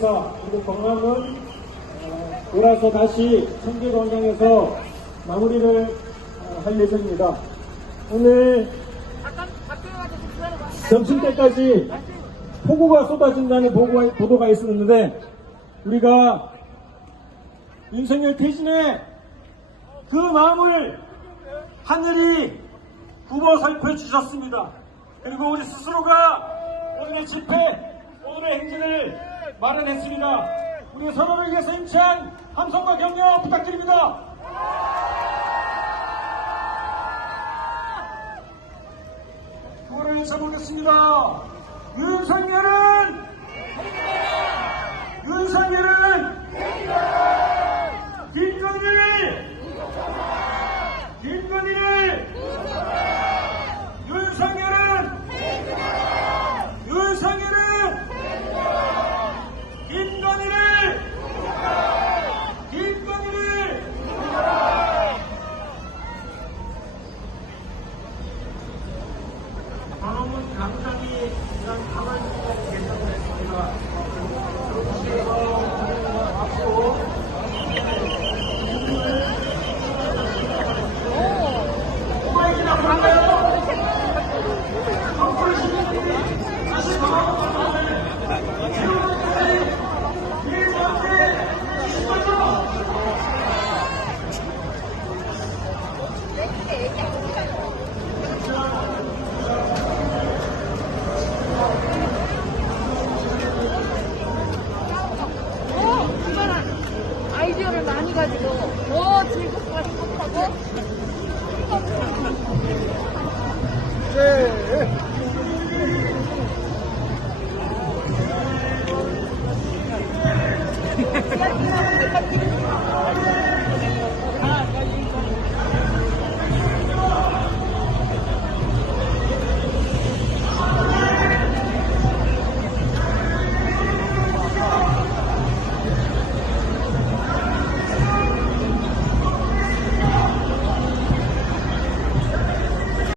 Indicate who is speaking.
Speaker 1: 그리고 광화문 어, 돌아서 다시 청계광장에서 마무리를 어, 할 예정입니다. 오늘 점심 때까지 폭우가 쏟아진다는 보고가, 보도가 있었는데 우리가 윤석열 대신에 그 마음을 하늘이 굽어 살펴 주셨습니다. 그리고 우리 스스로가 오늘의 집회, 마련했습니다. 우리 서로를 위해서 힘찬 함성과 격려 부탁드립니다. 구호를 외쳐보겠습니다. 윤석열은 윤석열은 김건희를 김건희를 윤석열은 윤석열은 김건희를 김건희를 광장이 그냥
Speaker 2: 아이디어를 많이 가지고 더 즐겁고 행복하고
Speaker 1: 네.